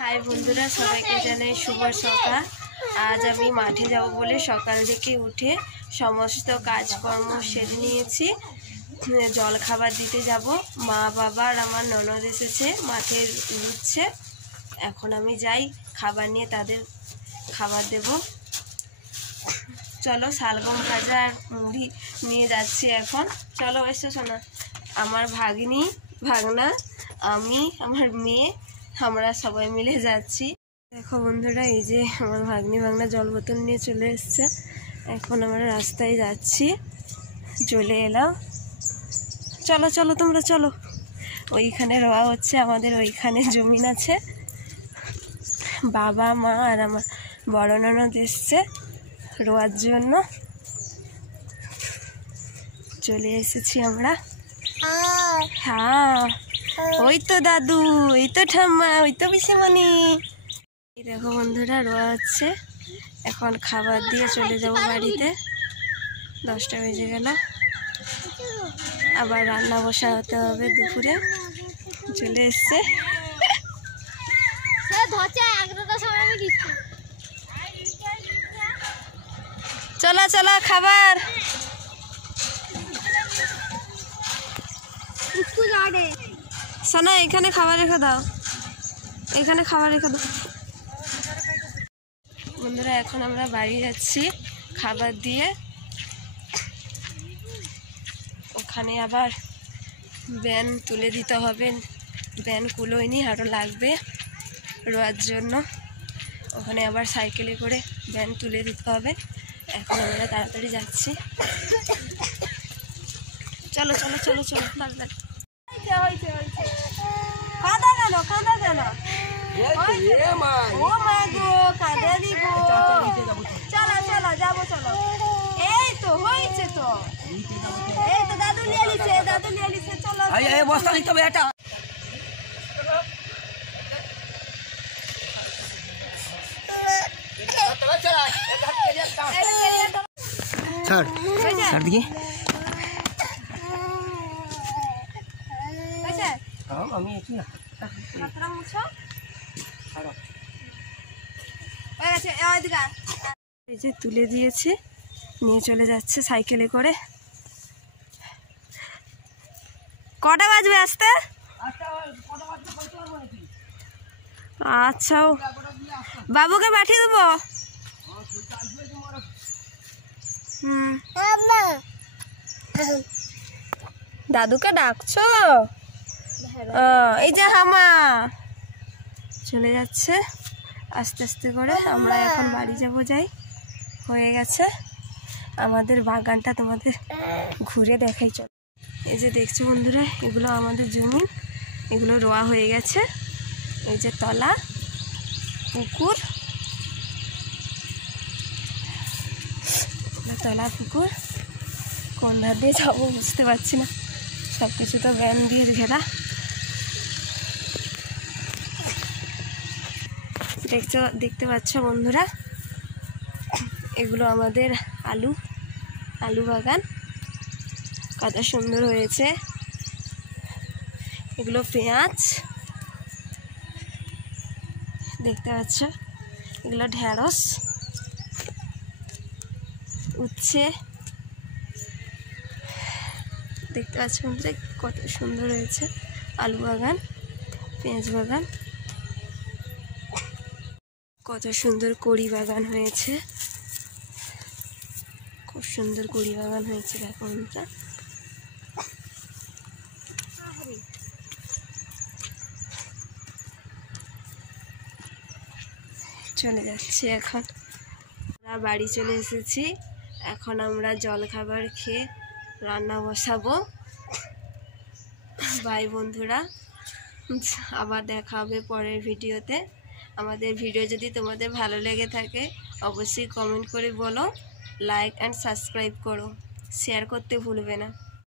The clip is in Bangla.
হাই বন্ধুরা, সবাইকে জানাই শুভ সকাল। আজ আমি মাঠে যাব বলে সকাল থেকে উঠে সমস্ত কাজকর্ম সেরে নিয়েছি। জল খাবার দিতে যাব। মা বাবা আর আমার ননদ এসেছে, মাঠে রুচ্ছে। এখন আমি যাই খাবার নিয়ে তাদের খাবার দেব। চলো, শালগম ভাজা আর মুড়ি নিয়ে যাচ্ছি এখন। চলো এসো শোনা। আমার ভাগ্নি, ভাগনা, আমি, আমার মেয়ে, আমরা সবাই মিলে যাচ্ছি। দেখো বন্ধুরা, এই যে আমার ভাগ্নি ভাগনা জল বোতল নিয়ে চলে এসছে। এখন আমরা রাস্তায় যাচ্ছি, চলে এলাম। চলো চলো তোমরা চলো। ওইখানে রোয়া হচ্ছে, আমাদের ওইখানে জমিন আছে। বাবা মা আর আমার বড় ননদ এসছে রোয়ার জন্য। চলে এসেছি আমরা। হ্যাঁ, ওই তো দাদু, এই তো ঠাম্মা, ওই তো পিসিমণি। দেখো বন্ধুরা, রোয়া হচ্ছে। এখন খাবার দিয়ে চলে যাব বাড়িতে। 10টা বেজে গেল। আবার রান্না বসাতে হবে দুপুরে। চলে এসছে। চলো চলো খাবার। সোনা, এখানে খাবার রেখে দাও, এখানে খাবার রেখে দাও। বন্ধুরা, এখন আমরা বাড়ি যাচ্ছি খাবার দিয়ে। ওখানে আবার ব্যান তুলে দিতে হবে। ব্যান কুলোয়নি, আরও লাগবে রোয়ার জন্য। ওখানে আবার সাইকেলে করে ব্যান তুলে দিতে হবে। এখন আমরা তাড়াতাড়ি যাচ্ছি। চলো চলো চলো চলো। কাঁদা কেন, কাঁদা কেন? ও মা গো, কাঁদা দিব। চলো চলো যাবো, চলো। এই তো হয়েছে তো, এই তো দাদু নিয়ে নিছে, দাদু নিয়ে নিছে। চলো বস্তা দিতে হবে এটা। ছাড় ছাড় দিকে। আমি এই যে তুলে দিয়েছি, নিয়ে চলে যাচ্ছে সাইকেলে করে। কটা বাজবে আসতে? আচ্ছা, বাবুকে পাঠিয়ে দেবো। দাদুকে ডাকছো? এই যে হামা চলে যাচ্ছে আস্তে আস্তে করে। আমরা এখন বাড়ি যাব, যাই। হয়ে গেছে আমাদের বাগানটা, তোমাদের ঘুরে দেখাই। চল। এই যে দেখছো বন্ধুরা, এগুলো আমাদের জমি। এগুলো রোয়া হয়ে গেছে। এই যে তলা, পুকুর, তলা পুকুর। কোন ধার দিয়ে যাবো বুঝতে পারছি না, সব কিছু তো ব্যান দিয়ে ঘেরা। দেখতে পাচ্ছ বন্ধুরা, এগুলো আমাদের আলু বাগান। কত সুন্দর হয়েছে। এগুলো পেঁয়াজ, দেখতে পাচ্ছ। এগুলো ঢেঁড়স, উচ্ছে। দেখতে পাচ্ছ বন্ধুরা, কত সুন্দর হয়েছে। আলু বাগান, পেঁয়াজ বাগান, কত সুন্দর কড়ি বাগান হয়েছে। খুব সুন্দর কড়ি বাগান হয়েছে। দেখো বন্ধুরা, চলে যাচ্ছি এখন। আমরা বাড়ি চলে এসেছি। এখন আমরা জল খাবার খেয়ে রান্না বসাবো। বাই বন্ধুরা, আবার দেখা হবে পরের ভিডিওতে। আমাদের ভিডিও যদি তোমাদের ভালো লেগে থাকে অবশ্যই কমেন্ট করে বলো। লাইক অ্যান্ড সাবস্ক্রাইব করো, শেয়ার করতে ভুলবে না।